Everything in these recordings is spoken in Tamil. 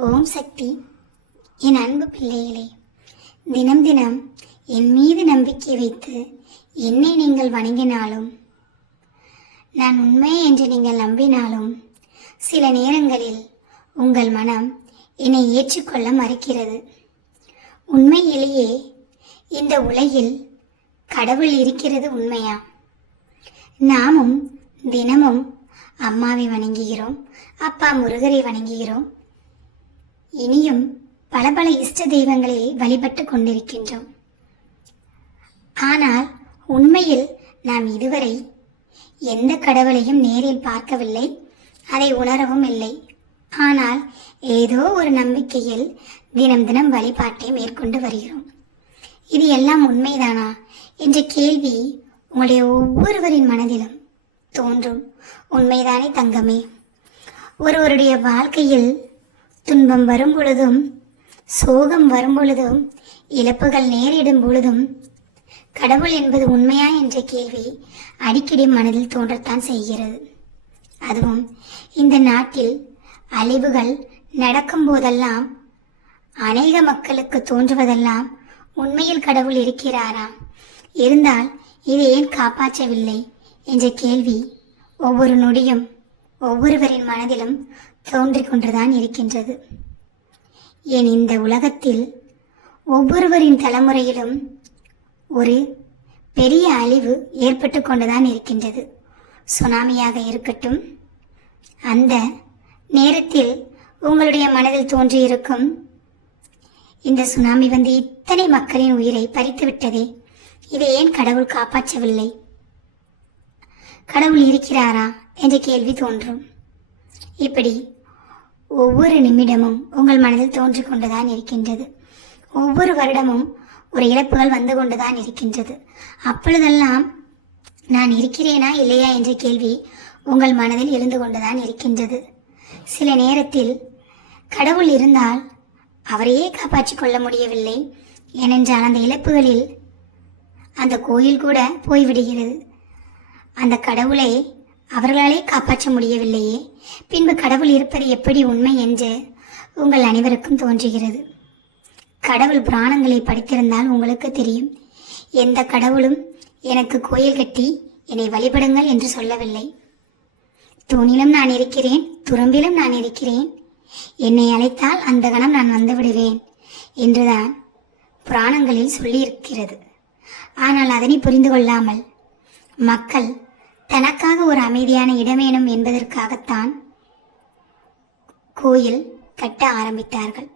ஓம் சக்தி. என் அன்பு பிள்ளைகளே தினம் தினம் என் மீது நம்பிக்கை வைத்து என்னை நீங்கள் வணங்கினாலும் நான் உண்மை என்று நீங்கள் நம்பினாலும் சில நேரங்களில் உங்கள் மனம் என்னை ஏற்றுக்கொள்ள மறுக்கிறது. உண்மையிலேயே இந்த உலகில் கடவுள் இருக்கிறது உண்மையா? நாமும் தினமும் அம்மாவை வணங்குகிறோம் அப்பா முருகரை வணங்குகிறோம் இனியும் பல பல இஷ்ட தெய்வங்களை வழிபட்டு கொண்டிருக்கின்றோம். ஆனால் உண்மையில் நாம் இதுவரை எந்த கடவுளையும் நேரில் பார்க்கவில்லை அதை உணரவும் இல்லை. ஆனால் ஏதோ ஒரு நம்பிக்கையில் தினம் தினம் வழிபாட்டை மேற்கொண்டு வருகிறோம். இது எல்லாம் உண்மைதானா என்ற கேள்வி உங்களுடைய ஒவ்வொருவரின் மனதிலும் தோன்றும். உண்மைதானே தங்கமே? ஒருவருடைய வாழ்க்கையில் துன்பம் வரும் பொழுதும் சோகம் வரும் பொழுதும் இழப்புகள் நேரிடும் பொழுதும் கடவுள் என்பது உண்மையா என்ற கேள்வி அடிக்கடி மனதில் தோன்றத்தான் செய்கிறது. அதுவும் இந்த நாட்டில் அழிவுகள் நடக்கும் போதெல்லாம் அநேக மக்களுக்கு தோன்றுவதெல்லாம் உண்மையில் கடவுள் இருக்கிறாரா? இருந்தால் இதை ஏன் காப்பாற்றவில்லை? என்ற கேள்வி ஒவ்வொரு நொடியும் ஒவ்வொருவரின் மனதிலும் தோன்றிக் கொண்டுதான் இருக்கின்றது. என் இந்த உலகத்தில் ஒவ்வொருவரின் தலைமுறையிலும் ஒரு பெரிய அழிவு ஏற்பட்டு கொண்டுதான் இருக்கின்றது. சுனாமியாக இருக்கட்டும் அந்த நேரத்தில் உங்களுடைய மனதில் தோன்றியிருக்கும் இந்த சுனாமி வந்து இத்தனை மக்களின் உயிரை பறித்து விட்டதே இதை ஏன் கடவுள் காப்பாற்றவில்லை? கடவுள் இருக்கிறாரா? என்ற கேள்வி தோன்றும். இப்படி ஒவ்வொரு நிமிடமும் உங்கள் மனதில் தோன்றிக் கொண்டுதான் இருக்கின்றது. ஒவ்வொரு வருடமும் ஒரு இழப்புகள் வந்து கொண்டுதான் இருக்கின்றது. அப்பொழுதெல்லாம் நான் இருக்கிறேனா இல்லையா என்ற கேள்வி உங்கள் மனதில் எழுந்து கொண்டுதான் இருக்கின்றது. சில நேரத்தில் கடவுள் இருந்தால் அவரையே காப்பாற்றிக் கொள்ள முடியவில்லை. ஏனென்றால் அந்த இழப்புகளில் அந்த கோயில் கூட போய்விடுகிறது. அந்த கடவுளை அவர்களாலே காப்பாற்ற முடியவில்லையே. பின்பு கடவுள் இருப்பது எப்படி உண்மை என்று உங்கள் அனைவருக்கும் தோன்றுகிறது. கடவுள் புராணங்களை படித்திருந்தால் உங்களுக்கு தெரியும். எந்த கடவுளும் எனக்கு கோயில் கட்டி என்னை வழிபடுங்கள் என்று சொல்லவில்லை. தூணிலும் நான் இருக்கிறேன் துரும்பிலும் நான் இருக்கிறேன். என்னை அழைத்தால் அந்த கணம் நான் வந்து விடுவேன் என்றுதான் புராணங்களில் சொல்லியிருக்கிறது. ஆனால் அதனை புரிந்து கொள்ளாமல் மக்கள் தனக்காக ஒரு அமைதியான இடம் வேணும் என்பதற்காகத்தான் கோயில் கட்ட ஆரம்பித்தார்கள்.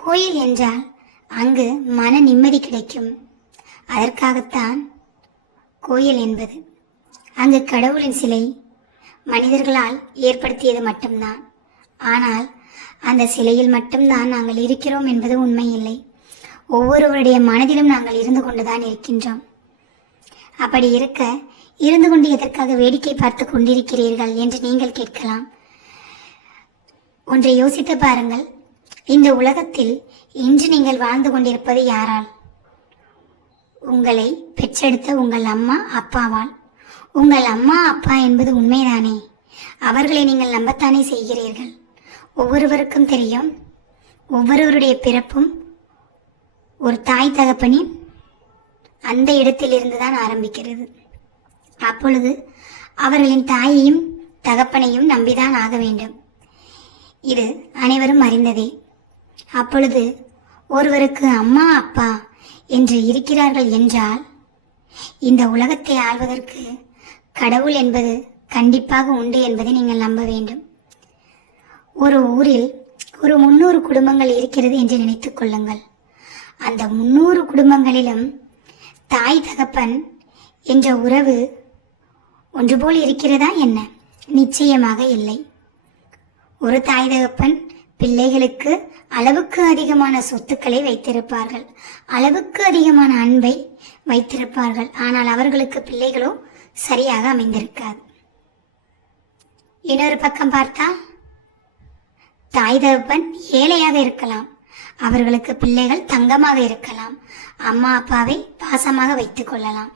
கோயில் என்றால் அங்கு மன நிம்மதி கிடைக்கும். அதற்காகத்தான் கோயில் என்பது. அங்கு கடவுளின் சிலை மனிதர்களால் ஏற்படுத்தியது மட்டும்தான். ஆனால் அந்த சிலையில் மட்டும்தான் நாங்கள் இருக்கிறோம் என்பது உண்மை இல்லை ஒவ்வொருவருடைய மனதிலும் நாங்கள் இருந்து கொண்டுதான் இருக்கின்றோம். அப்படி இருக்க இருந்து கொண்டு எதற்காக வேடிக்கை பார்த்து கொண்டிருக்கிறீர்கள் என்று நீங்கள் கேட்கலாம். ஒன்றை யோசித்து பாருங்கள். இந்த உலகத்தில் இன்று நீங்கள் வாழ்ந்து கொண்டிருப்பது யாரால்? உங்களை பெற்றெடுத்த உங்கள் அம்மா அப்பாவால். உங்கள் அம்மா அப்பா என்பது உண்மைதானே? அவர்களை நீங்கள் நம்பத்தானே செய்கிறீர்கள்? ஒவ்வொருவருக்கும் தெரியும். ஒவ்வொருவருடைய பிறப்பும் ஒரு தாய் தகப்பனின் அந்த இடத்திலிருந்து தான் ஆரம்பிக்கிறது. அப்பொழுது அவர்களின் தாயையும் தகப்பனையும் நம்பிதான் ஆக வேண்டும். இது அனைவரும் அறிந்ததே. அப்பொழுது ஒருவருக்கு அம்மா அப்பா என்று இருக்கிறார்கள் என்றால் இந்த உலகத்தை ஆள்வதற்கு கடவுள் என்பது கண்டிப்பாக உண்டு என்பதை நீங்கள் நம்ப வேண்டும். ஒரு ஊரில் ஒரு முன்னூறு குடும்பங்கள் இருக்கிறது என்று நினைத்துக் கொள்ளுங்கள். அந்த முன்னூறு குடும்பங்களிலும் தாய் தகப்பன் என்ற உறவு ஒன்று போல் இருக்கிறதா என்ன? நிச்சயமாக இல்லை. ஒரு தாய் தகப்பன் பிள்ளைகளுக்கு அளவுக்கு அதிகமான சொத்துக்களை வைத்திருப்பார்கள். அளவுக்கு அதிகமான அன்பை வைத்திருப்பார்கள். ஆனால் அவர்களுக்கு பிள்ளைகளோ சரியாக அமைந்திருக்காது. இன்னொரு பக்கம் பார்த்தா தாய் தகப்பன் ஏழையாக இருக்கலாம். அவர்களுக்கு பிள்ளைகள் தங்கமாக இருக்கலாம். அம்மா அப்பாவை பாசமாக வைத்துக் கொள்ளலாம்.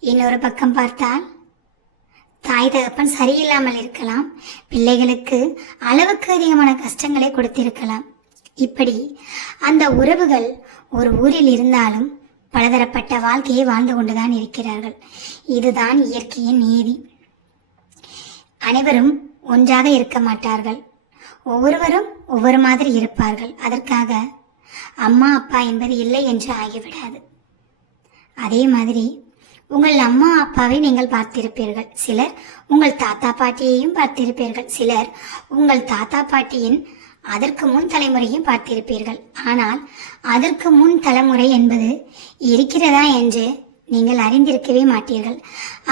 இன்னொரு பக்கம் பார்த்தால் தாய் தகப்பன் சரியில்லாமல் இருக்கலாம். பிள்ளைகளுக்கு அளவுக்கு அதிகமான கஷ்டங்களை கொடுத்திருக்கலாம். இப்படி அந்த உறவுகள் ஒரு ஊரில் இருந்தாலும் பலதரப்பட்ட வாழ்க்கையை வாழ்ந்து கொண்டுதான் இருக்கிறார்கள். இதுதான் இயற்கையின் நீதி. அனைவரும் ஒன்றாக இருக்க மாட்டார்கள். ஒவ்வொருவரும் ஒவ்வொரு மாதிரி இருப்பார்கள். அதற்காக அம்மா அப்பா என்பது இல்லை என்று ஆகிவிடாது. அதே மாதிரி உங்கள் அம்மா அப்பாவை நீங்கள் பார்த்திருப்பீர்கள். சிலர் உங்கள் தாத்தா பாட்டியையும் பார்த்திருப்பீர்கள். சிலர் உங்கள் தாத்தா பாட்டியின் அதற்கு முன் தலைமுறையும் பார்த்திருப்பீர்கள். ஆனால் அதற்கு முன் தலைமுறை என்பது இருக்கிறதா என்று நீங்கள் அறிந்திருக்கவே மாட்டீர்கள்.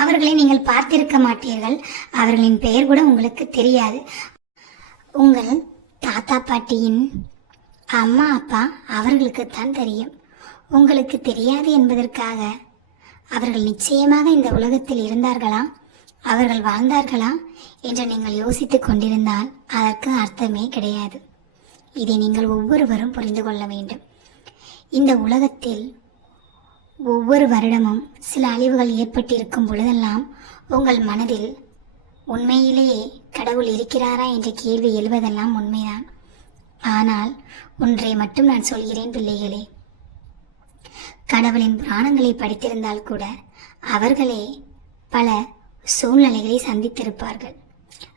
அவர்களை நீங்கள் பார்த்திருக்க மாட்டீர்கள். அவர்களின் பெயர் கூட உங்களுக்கு தெரியாது. உங்கள் தாத்தா பாட்டியின் அம்மா அப்பா அவர்களுக்குத்தான் தெரியும். உங்களுக்கு தெரியாது என்பதற்காக அவர்கள் நிச்சயமாக இந்த உலகத்தில் இருந்தார்களா? அவர்கள் வாழ்ந்தார்களா? என்று நீங்கள் யோசித்துக் கொண்டிருந்தால் அதற்கு அர்த்தமே கிடையாது. இதை நீங்கள் ஒவ்வொருவரும் புரிந்து கொள்ள வேண்டும். இந்த உலகத்தில் ஒவ்வொரு வருடமும் சில அழிவுகள் ஏற்பட்டிருக்கும் பொழுதெல்லாம் உங்கள் மனதில் உண்மையிலேயே கடவுள் இருக்கிறாரா என்ற கேள்வி எழுவதெல்லாம் உண்மைதான். ஆனால் ஒன்றை மட்டும் நான் சொல்கிறேன் பிள்ளைகளே. கடவுளின் புராணங்களை படித்திருந்தால் கூட அவர்களே பல சூழ்நிலைகளை சந்தித்திருப்பார்கள்.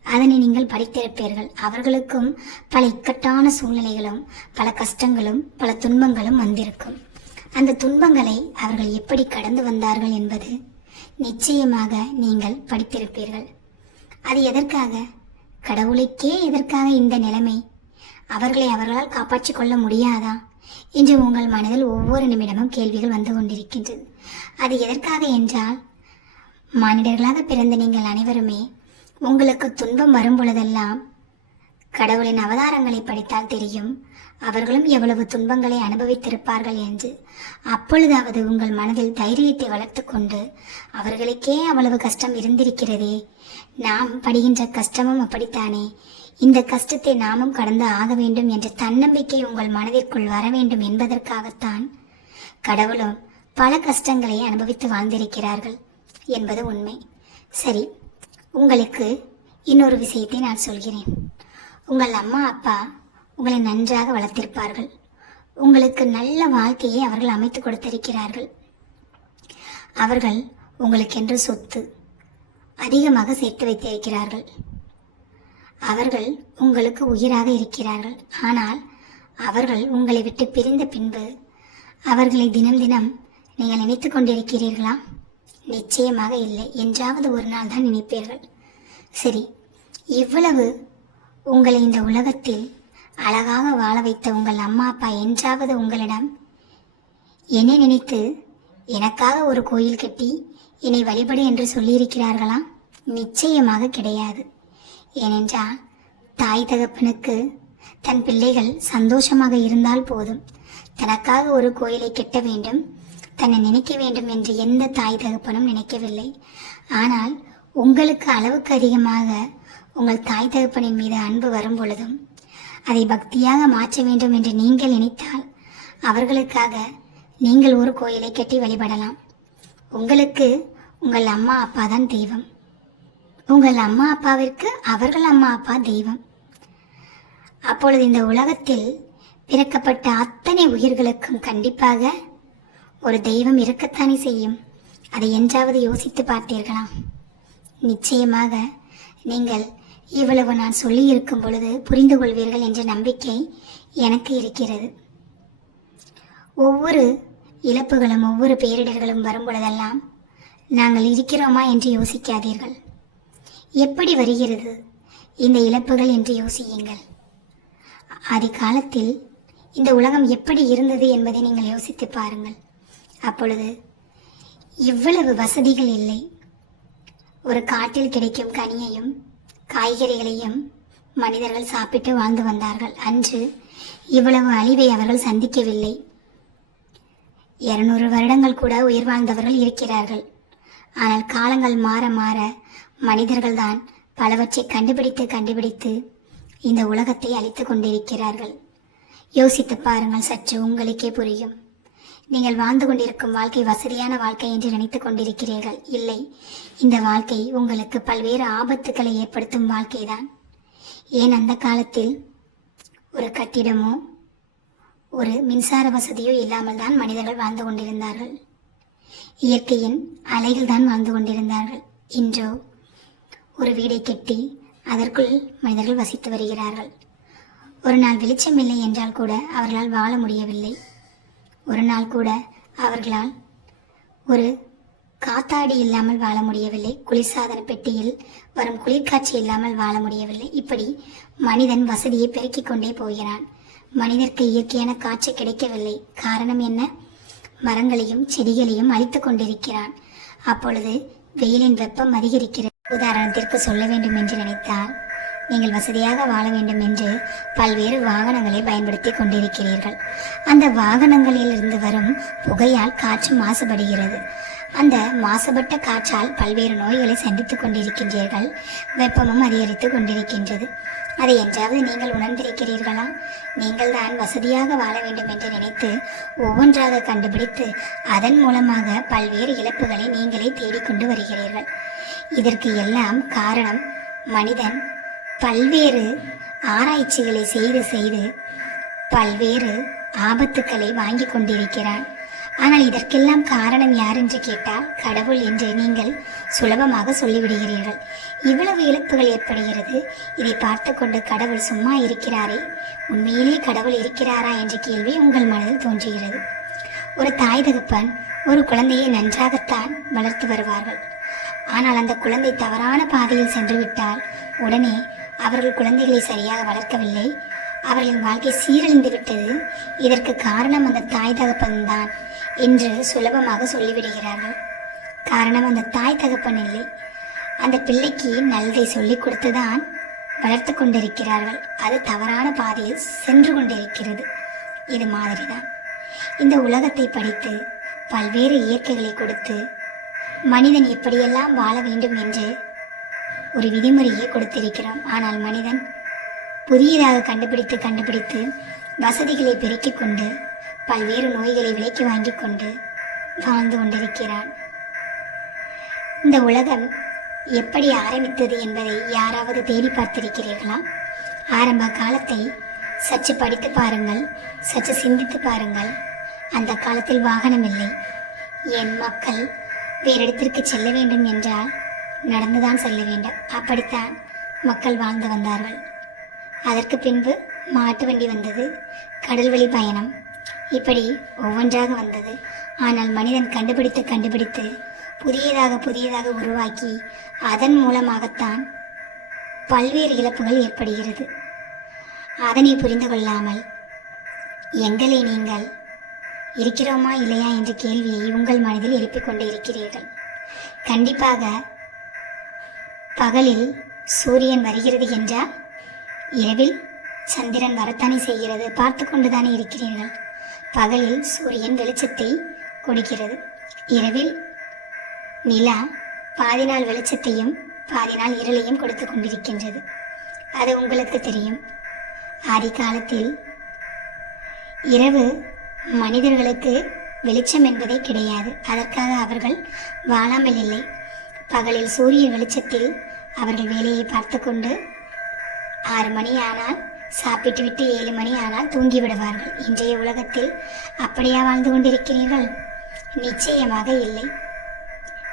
அதனை நீங்கள் படித்திருப்பீர்கள். அவர்களுக்கும் பல இக்கட்டான சூழ்நிலைகளும் பல கஷ்டங்களும் பல துன்பங்களும் வந்திருக்கும். அந்த துன்பங்களை அவர்கள் எப்படி கடந்து வந்தார்கள் என்பது நிச்சயமாக நீங்கள் படித்திருப்பீர்கள். அது எதற்காக? கடவுளுக்கே எதற்காக இந்த நிலைமை? அவர்களை அவர்களால் காப்பாற்றிக் கொள்ள முடியாதா? இன்று உங்கள் மனதில் ஒவ்வொரு நிமிடமும் கேள்விகள் வந்து கொண்டிருக்கின்றது. அது எதற்காக என்றால் மானிடர்களாக பிறந்த நீங்கள் அனைவருமே உங்களுக்கு துன்பம் வரும் பொழுதெல்லாம் கடவுளின் அவதாரங்களை படித்தால் தெரியும் அவர்களும் எவ்வளவு துன்பங்களை அனுபவித்திருப்பார்கள் என்று. அப்பொழுதாவது உங்கள் மனதில் தைரியத்தை வளர்த்து கொண்டு அவர்களுக்கே அவ்வளவு கஷ்டம் இருந்திருக்கிறதே. நாம் படுகின்ற கஷ்டமும் அப்படித்தானே. இந்த கஷ்டத்தை நாமும் கடந்து ஆக வேண்டும் என்ற தன்னம்பிக்கை உங்கள் மனதிற்குள் வர வேண்டும் என்பதற்காகத்தான் கடவுளும் பல கஷ்டங்களை அனுபவித்து வாழ்ந்திருக்கிறார்கள் என்பது உண்மை. சரி உங்களுக்கு இன்னொரு விஷயத்தை நான் சொல்கிறேன். உங்கள் அம்மா அப்பா உங்களை நன்றாக வளர்த்திருப்பார்கள். உங்களுக்கு நல்ல வாழ்க்கையை அவர்கள் அமைத்து கொடுத்திருக்கிறார்கள். அவர்கள் உங்களுக்கென்று சொத்து அதிகமாக சேர்த்து வைத்திருக்கிறார்கள். அவர்கள் உங்களுக்கு உயிராக இருக்கிறார்கள். ஆனால் அவர்கள் உங்களை விட்டு பிரிந்த பின்பு அவர்களை தினம் தினம் நீங்கள் நினைத்து கொண்டிருக்கிறீர்களா? நிச்சயமாக இல்லை. என்றாவது ஒரு நாள் தான் நினைப்பீர்கள். சரி இவ்வளவு உங்களை இந்த உலகத்தில் அழகாக வாழ வைத்த உங்கள் அம்மா அப்பா என்றாவது உங்களிடம் என்னை நினைத்து எனக்காக ஒரு கோயில் கட்டி என்னை வழிபடு என்று சொல்லியிருக்கிறார்களா? நிச்சயமாக கிடையாது. ஏனென்றால் தாய் தகப்பனுக்கு தன் பிள்ளைகள் சந்தோஷமாக இருந்தால் போதும். தனக்காக ஒரு கோயிலை கட்ட வேண்டும் தன்னை நினைக்க வேண்டும் என்று எந்த தாய் தகப்பனும் நினைக்கவில்லை. ஆனால் உங்களுக்கு அளவுக்கு அதிகமாக உங்கள் தாய் தகப்பனின் மீது அன்பு வரும் பொழுதும் அதை பக்தியாக மாற்ற வேண்டும் என்று நீங்கள் நினைத்தால் அவர்களுக்காக நீங்கள் ஒரு கோயிலை கட்டி வழிபடலாம். உங்களுக்கு உங்கள் அம்மா அப்பா தான் தெய்வம். உங்கள் அம்மா அப்பாவிற்கு அவர்கள் அம்மா அப்பா தெய்வம். அப்பொழுது இந்த உலகத்தில் பிறக்கப்பட்ட அத்தனை உயிர்களுக்கும் கண்டிப்பாக ஒரு தெய்வம் இருக்கத்தானே செய்யும். அதை என்றாவது யோசித்து பார்த்தீர்களா? நிச்சயமாக நீங்கள் இவ்வளவு நான் சொல்லி இருக்கும் பொழுது புரிந்து கொள்வீர்கள் என்ற நம்பிக்கை எனக்கு இருக்கிறது. ஒவ்வொரு இழப்புகளும் ஒவ்வொரு பேரிடர்களும் வரும் பொழுதெல்லாம் நாங்கள் இருக்கிறோமா என்று யோசிக்காதீர்கள். எப்படி வருகிறது? இந்த இழப்புகள் என்று யோசியுங்கள். அதிகாலத்தில் இந்த உலகம் எப்படி இருந்தது என்பதை நீங்கள் யோசித்து பாருங்கள். அப்பொழுது இவ்வளவு வசதிகள் இல்லை. ஒரு காட்டில் கிடைக்கும் கனியையும் காய்கறிகளையும் மனிதர்கள் சாப்பிட்டு வாழ்ந்து வந்தார்கள். அன்று இவ்வளவு அழிவை அவர்கள் சந்திக்கவில்லை. இருநூறு வருடங்கள் கூட உயிர் வாழ்ந்தவர்கள் இருக்கிறார்கள். ஆனால் காலங்கள் மாற மாற மனிதர்கள்தான் பலவற்றை கண்டுபிடித்து கண்டுபிடித்து இந்த உலகத்தை அழித்து கொண்டிருக்கிறார்கள். யோசித்து பாருங்கள் சற்று உங்களுக்கே புரியும். நீங்கள் வாழ்ந்து கொண்டிருக்கும் வாழ்க்கை வசதியான வாழ்க்கை என்று நினைத்துக் கொண்டிருக்கிறீர்கள். இல்லை இந்த வாழ்க்கை உங்களுக்கு பல்வேறு ஆபத்துக்களை ஏற்படுத்தும் வாழ்க்கைதான். ஏன் அந்த காலத்தில் ஒரு கட்டிடமோ ஒரு மின்சார வசதியோ இல்லாமல் தான் மனிதர்கள் வாழ்ந்து கொண்டிருந்தார்கள்? இயற்கையின் அலைகள் தான் வாழ்ந்து கொண்டிருந்தார்கள். இன்றோ ஒரு வீடை கெட்டி அதற்குள் மனிதர்கள் வசித்து வருகிறார்கள். ஒரு நாள் வெளிச்சம் இல்லை என்றால் கூட அவர்களால் வாழ முடியவில்லை. ஒரு நாள் கூட அவர்களால் ஒரு காத்தாடி இல்லாமல் வாழ முடியவில்லை. குளிர்சாதன பெட்டியில் வரும் குளிர்காட்சி இல்லாமல் வாழ முடியவில்லை. இப்படி மனிதன் வசதியை பெருக்கிக் கொண்டே போகிறான். மனிதருக்கு இயற்கையான காட்சி கிடைக்கவில்லை. காரணம் என்ன? மரங்களையும் செடிகளையும் அழித்துக் கொண்டிருக்கிறான். அப்பொழுது வெயிலின் வெப்பம் அதிகரிக்கிறது. உதாரணத்திற்கு சொல்ல வேண்டும் என்று நினைத்தால் நீங்கள் வசதியாக வாழ வேண்டும் என்று பல்வேறு வாகனங்களை பயன்படுத்தி கொண்டிருக்கிறீர்கள். அந்த வாகனங்களில் இருந்து வரும் புகையால் காற்று மாசுபடுகிறது. அந்த மாசுபட்ட காற்றால் பல்வேறு நோய்களை சந்தித்துக் கொண்டிருக்கின்றீர்கள் வெப்பமும் அதிகரித்து கொண்டிருக்கின்றது. அதை என்றாவது நீங்கள் உணர்ந்திருக்கிறீர்களா? நீங்கள் தான் வசதியாக வாழ வேண்டும் என்று நினைத்து ஒவ்வொன்றாக கண்டுபிடித்து அதன் மூலமாக பல்வேறு இழப்புகளை நீங்களே தேடிக்கொண்டு வருகிறீர்கள். இதற்கு எல்லாம் காரணம் மனிதன் பல்வேறு ஆராய்ச்சிகளை செய்து செய்து பல்வேறு ஆபத்துக்களை வாங்கி கொண்டிருக்கிறான். ஆனால் இதற்கெல்லாம் காரணம் யார் என்று கேட்டால் கடவுள் என்று நீங்கள் சுலபமாக சொல்லிவிடுகிறீர்கள். இவ்வளவு இழப்புகள் ஏற்படுகிறது. இதை பார்த்து கொண்டு கடவுள் சும்மா இருக்கிறாரே? உண்மையிலே கடவுள் இருக்கிறாரா என்ற கேள்வி உங்கள் மனதில் தோன்றுகிறது. ஒரு தாய் தகப்பன் ஒரு குழந்தையை நன்றாகத்தான் வளர்த்து வருவார்கள். ஆனால் அந்த குழந்தை தவறான பாதையில் சென்று விட்டால் உடனே அவர்கள் குழந்தைகளை சரியாக வளர்க்கவில்லை. அவர்களின் வாழ்க்கை சீரழிந்து விட்டது இதற்கு காரணம் அந்த தாய் தகப்பன்தான் என்று சுலபமாக சொல்லிவிடுகிறார்கள். காரணம் அந்த தாய் தகப்பன் இல்லை. அந்த பிள்ளைக்கு நல்லதை சொல்லிக் கொடுத்துதான் வளர்த்து கொண்டிருக்கிறார்கள். அது தவறான பாதையில் சென்று கொண்டிருக்கிறது. இது மாதிரிதான். இந்த உலகத்தை படித்து பல்வேறு இயற்கைகளை கொடுத்து மனிதன் எப்படியெல்லாம் வாழ வேண்டும் என்று ஒரு விதிமுறையை கொடுத்திருக்கிறோம். ஆனால் மனிதன் புதியதாக கண்டுபிடித்து கண்டுபிடித்து வசதிகளை பெருக்கிக் கொண்டு பல்வேறு நோய்களை விலைக்கு வாங்கி கொண்டு வாழ்ந்து கொண்டிருக்கிறான். இந்த உலகம் எப்படி ஆரம்பித்தது என்பதை யாராவது தேடி பார்த்திருக்கிறீர்களா? ஆரம்ப காலத்தை சற்று படித்து பாருங்கள் சற்று சிந்தித்து பாருங்கள். அந்த காலத்தில் வாகனம் இல்லை. என் மக்கள் வேறு இடத்திற்கு செல்ல வேண்டும் என்றால் நடந்துதான் செல்ல வேண்டும். அப்படித்தான் மக்கள் வாழ்ந்து வந்தார்கள். அதற்கு பின்பு மாட்டு வண்டி வந்தது. கடல் வழி பயணம். இப்படி ஒவ்வொன்றாக வந்தது. ஆனால் மனிதன் கண்டுபிடித்து கண்டுபிடித்து புதியதாக புதியதாக உருவாக்கி அதன் மூலமாகத்தான் பல்வேறு இழப்புகள் ஏற்படுகிறது. அதனை புரிந்து கொள்ளாமல் எங்களை நீங்கள் இருக்கிறோமா இல்லையா என்ற கேள்வியை உங்கள் மனதில் எழுப்பிக் கொண்டு இருக்கிறீர்கள். கண்டிப்பாக பகலில் சூரியன் வருகிறது என்றால் இரவில் சந்திரன் வரத்தானே செய்கிறது. பார்த்து கொண்டுதானே இருக்கிறீர்கள். பகலில் சூரியன் வெளிச்சத்தை கொடுக்கிறது. இரவில் நிலா பாதி நாள் வெளிச்சத்தையும் பாதி நாள் இருளையும் கொடுத்து கொண்டிருக்கின்றது. அது உங்களுக்கு தெரியும். ஆதி காலத்தில் இரவு மனிதர்களுக்கு வெளிச்சம் என்பதே கிடையாது. அதற்காக அவர்கள் வாழாமல் இல்லை. பகலில் சூரிய வெளிச்சத்தில் அவர்கள் வேலையை பார்த்து கொண்டு ஆறு மணி ஆனால் சாப்பிட்டு விட்டு ஏழு மணி ஆனால் தூங்கிவிடுவார்கள் இன்றைய உலகத்தில் அப்படியா வாழ்ந்து கொண்டிருக்கிறீர்கள்? நிச்சயமாக இல்லை.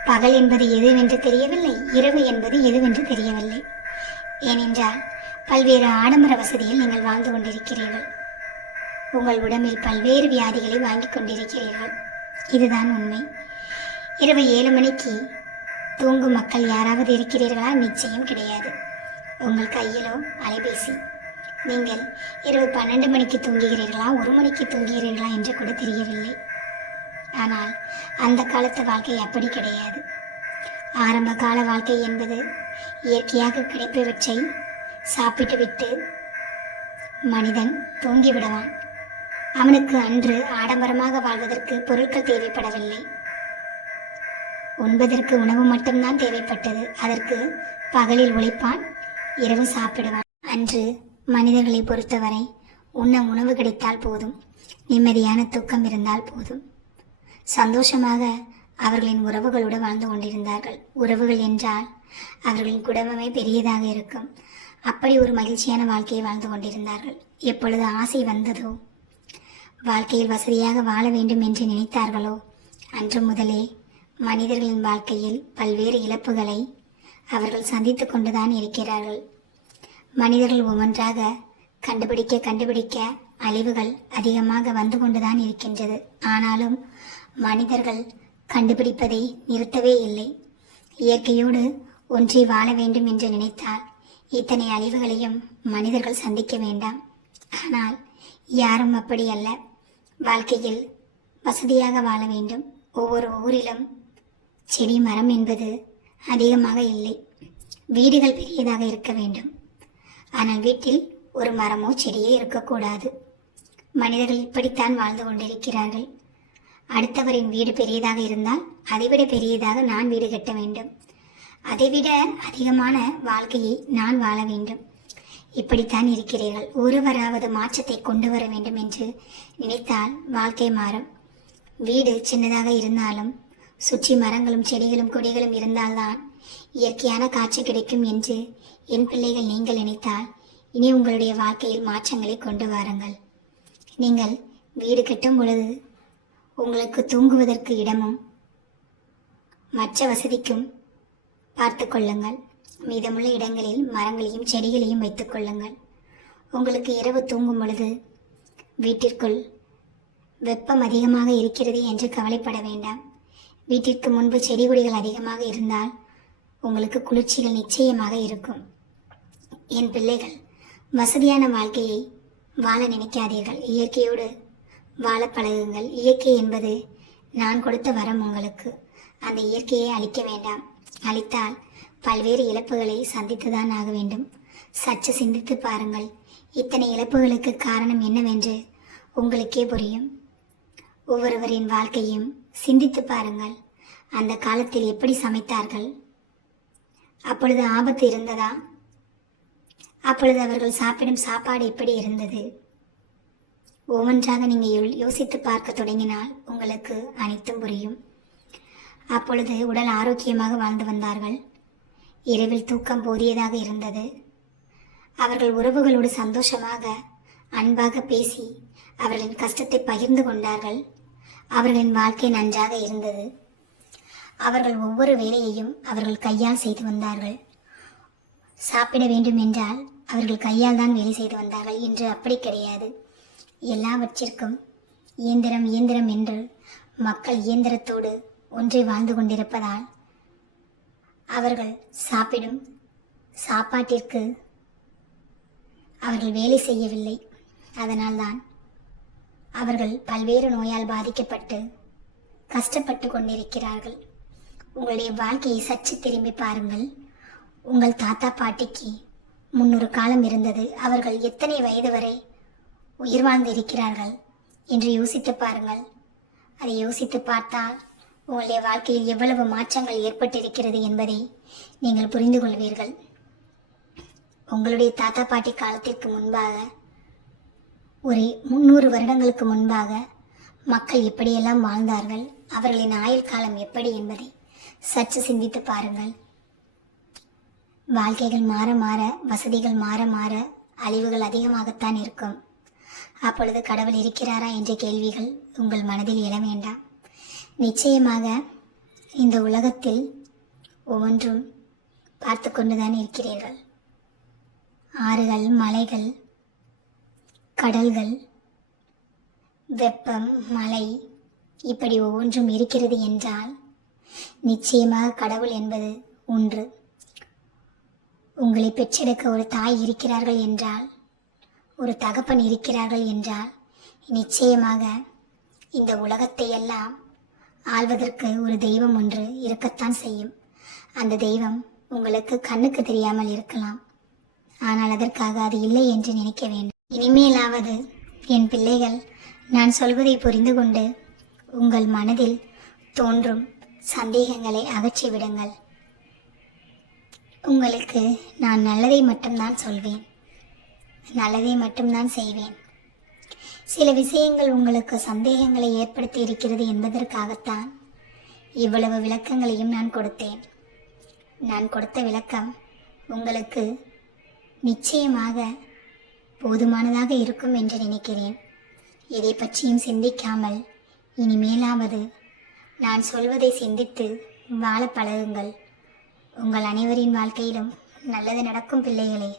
பகல் என்பது எதுவென்று தெரியவில்லை. இரவு என்பது எதுவென்று தெரியவில்லை. ஏனென்றால் பல்வேறு ஆடம்பர வசதியில் நீங்கள் வாழ்ந்து கொண்டிருக்கிறீர்கள். உங்கள் உடம்பில் பல்வேறு வியாதிகளை வாங்கி கொண்டிருக்கிறீர்கள். இதுதான் உண்மை. இரவு ஏழு மணிக்கு தூங்கும் மக்கள் யாராவது இருக்கிறீர்களா? நிச்சயம் கிடையாது. உங்கள் கையிலோ அலைபேசி. நீங்கள் இரவு பன்னெண்டு மணிக்கு தூங்குகிறீர்களா? ஒரு மணிக்கு தூங்குகிறீர்களா என்று கூட தெரியவில்லை. ஆனால் அந்த காலத்து வாழ்க்கை அப்படி கிடையாது. ஆரம்ப கால வாழ்க்கை என்பது இயற்கையாக கிடைப்பவற்றை சாப்பிட்டு விட்டு மனிதன் தூங்கிவிடுவான் அவனுக்கு அன்று ஆடம்பரமாக வாழ்வதற்கு பொருட்கள் தேவைப்படவில்லை. உண்பதற்கு உணவு மட்டும்தான் தேவைப்பட்டது. அதற்கு பகலில் உழைப்பான் இரவு சாப்பிடுவான். அன்று மனிதர்களை பொறுத்தவரை உண்ண உணவு கிடைத்தால் போதும் நிம்மதியான தூக்கம் இருந்தால் போதும். சந்தோஷமாக அவர்களின் உறவுகளோடு வாழ்ந்து கொண்டிருந்தார்கள். உறவுகள் என்றால் அவர்களின் குடும்பமே பெரியதாக இருக்கும். அப்படி ஒரு மகிழ்ச்சியான வாழ்க்கையை வாழ்ந்து கொண்டிருந்தார்கள். எப்பொழுது ஆசை வந்ததோ வாழ்க்கையில் வசதியாக வாழ வேண்டும் என்று நினைத்தார்களோ? அன்று முதலே மனிதர்களின் வாழ்க்கையில் பல்வேறு இழப்புகளை அவர்கள் சந்தித்து கொண்டுதான் இருக்கிறார்கள். மனிதர்கள் ஒவ்வொன்றாக கண்டுபிடிக்க கண்டுபிடிக்க அழிவுகள் அதிகமாக வந்து கொண்டுதான் இருக்கின்றது. ஆனாலும் மனிதர்கள் கண்டுபிடிப்பதை நிறுத்தவே இல்லை. இயற்கையோடு ஒன்றி வாழ வேண்டும் என்று நினைத்தால் இத்தனை அழிவுகளையும் மனிதர்கள் சந்திக்க வேண்டாம். ஆனால் யாரும் அப்படி அல்ல. வாழ்க்கையில் வசதியாக வாழ வேண்டும். ஒவ்வொரு ஊரிலும் செடி மரம் என்பது அதிகமாக இல்லை. வீடுகள் பெரியதாக இருக்க வேண்டும். ஆனால் வீட்டில் ஒரு மரமோ செடியோ இருக்கக்கூடாது. மனிதர்கள் இப்படித்தான் வாழ்ந்து கொண்டிருக்கிறார்கள். அடுத்தவரின் வீடு பெரியதாக இருந்தால் அதைவிட பெரியதாக நான் வீடு கட்ட வேண்டும். அதைவிட அதிகமான வாழ்க்கையை நான் வாழ வேண்டும். இப்படித்தான் இருக்கிறீர்கள். ஒருவராவது மாற்றத்தை கொண்டு வர வேண்டும் என்று நினைத்தால் வாழ்க்கை மாறும். வீடு சின்னதாக இருந்தாலும் சுற்றி மரங்களும் செடிகளும் கொடிகளும் இருந்தால்தான் இயற்கையான காட்சி கிடைக்கும் என்று என் பிள்ளைகள் நீங்கள் நினைத்தால் இனி உங்களுடைய வாழ்க்கையில் மாற்றங்களை கொண்டு வாருங்கள். நீங்கள் வீடு கட்டும் பொழுது உங்களுக்கு தூங்குவதற்கு இடமும் மற்ற வசதிக்கும் பார்த்து கொள்ளுங்கள். மீதமுள்ள இடங்களில் மரங்களையும் செடிகளையும் வைத்துக் கொள்ளுங்கள். உங்களுக்கு இரவு தூங்கும் பொழுது வீட்டிற்குள் வெப்பம் அதிகமாக இருக்கிறது என்று கவலைப்பட வேண்டாம். வீட்டிற்கு முன்பு செடி கொடிகள் அதிகமாக இருந்தால் உங்களுக்கு குளிர்ச்சிகள் நிச்சயமாக இருக்கும். என் பிள்ளைகள் வசதியான வாழ்க்கையை வாழ நினைக்காதீர்கள். இயற்கையோடு வாழ பழகுங்கள். இயற்கை என்பது நான் கொடுத்த வரம் உங்களுக்கு. அந்த இயற்கையை அழிக்க வேண்டாம். அழித்தால் பல்வேறு இழப்புகளை சந்தித்துதான் ஆக வேண்டும். சற்று சிந்தித்து பாருங்கள். இத்தனை இழப்புகளுக்கு காரணம் என்னவென்று உங்களுக்கே புரியும். ஒவ்வொருவரின் வாழ்க்கையும் சிந்தித்து பாருங்கள். அந்த காலத்தில் எப்படி சமைத்தார்கள்? அப்பொழுது ஆபத்து இருந்ததா? அப்பொழுது அவர்கள் சாப்பிடும் சாப்பாடு எப்படி இருந்தது? ஒவ்வொன்றாக நீங்கள் யோசித்து பார்க்க தொடங்கினால் உங்களுக்கு அனைத்தும் புரியும். அப்பொழுது உடல் ஆரோக்கியமாக வாழ்ந்து வந்தார்கள். இரவில் தூக்கம் போதியதாக இருந்தது. அவர்கள் உறவுகளோடு சந்தோஷமாக அன்பாக பேசி அவர்களின் கஷ்டத்தை பகிர்ந்து கொண்டார்கள். அவர்களின் வாழ்க்கை நன்றாக இருந்தது. அவர்கள் ஒவ்வொரு வேலையையும் அவர்கள் கையால் செய்து வந்தார்கள். சாப்பிட வேண்டும் என்றால் அவர்கள் கையால் தான் வேலை செய்து வந்தார்கள் என்று அப்படி கிடையாது. எல்லாவற்றிற்கும் இயந்திரம் இயந்திரம் என்று மக்கள் இயந்திரத்தோடு ஒன்றை வாழ்ந்து கொண்டிருப்பதால் அவர்கள் சாப்பிடும் சாப்பாட்டிற்கு அவர்கள் வேலை செய்யவில்லை. அதனால்தான் அவர்கள் பல்வேறு நோயால் பாதிக்கப்பட்டு கஷ்டப்பட்டு கொண்டிருக்கிறார்கள். உங்களுடைய வாழ்க்கையை சற்று திரும்பி பாருங்கள். உங்கள் தாத்தா பாட்டிக்கு முன்னொரு காலம் இருந்தது. அவர்கள் எத்தனை வயது வரை உயிர் வாழ்ந்திருக்கிறார்கள் என்று யோசித்து பாருங்கள். அதை யோசித்து பார்த்தால் உங்களுடைய வாழ்க்கையில் எவ்வளவு மாற்றங்கள் ஏற்பட்டிருக்கிறது என்பதை நீங்கள் புரிந்து கொள்வீர்கள். உங்களுடைய தாத்தா பாட்டி காலத்திற்கு முன்பாக ஒரு முன்னூறு வருடங்களுக்கு முன்பாக மக்கள் எப்படியெல்லாம் வாழ்ந்தார்கள் அவர்களின் ஆயுள் காலம் எப்படி என்பதை சற்று சிந்தித்து பாருங்கள். வாழ்க்கைகள் மாற மாற வசதிகள் மாற மாற அழிவுகள் அதிகமாகத்தான் இருக்கும். அப்பொழுது கடவுள் இருக்கிறாரா என்ற கேள்விகள் உங்கள் மனதில் எழ வேண்டாம். நிச்சயமாக இந்த உலகத்தில் ஒவ்வொன்றும் பார்த்து கொண்டுதான் இருக்கிறீர்கள். ஆறுகள் மலைகள் கடல்கள் வெப்பம் மழை இப்படி ஒவ்வொன்றும் இருக்கிறது என்றால் நிச்சயமாக கடவுள் என்பது ஒன்று. உங்களை பெற்றெடுக்க ஒரு தாய் இருக்கிறார்கள் என்றால் ஒரு தகப்பன் இருக்கிறார்கள் என்றால் நிச்சயமாக இந்த உலகத்தை எல்லாம் ஆள்வதற்கு ஒரு தெய்வம் ஒன்று இருக்கத்தான் செய்யும். அந்த தெய்வம் உங்களுக்கு கண்ணுக்கு தெரியாமல் இருக்கலாம். ஆனால் அதற்காக அது இல்லை என்று நினைக்க வேண்டும். இனிமேலாவது என் பிள்ளைகள் நான் சொல்வதை புரிந்து கொண்டு உங்கள் மனதில் தோன்றும் சந்தேகங்களை அகற்றிவிடுங்கள் உங்களுக்கு நான் நல்லதை மட்டும்தான் சொல்வேன். நல்லதை மட்டும்தான் செய்வேன். சில விஷயங்கள் உங்களுக்கு சந்தேகங்களை ஏற்படுத்தி இருக்கிறது என்பதற்காகத்தான் இவ்வளவு விளக்கங்களையும் நான் கொடுத்தேன். நான் கொடுத்த விளக்கம் உங்களுக்கு நிச்சயமாக போதுமானதாக இருக்கும் என்று நினைக்கிறேன். எதை பற்றியும் சிந்திக்காமல் இனிமேலாவது நான் சொல்வதை சிந்தித்து வாழ பழகுங்கள். உங்கள் அனைவரின் வாழ்க்கையிலும் நல்லது நடக்கும் பிள்ளைகளே.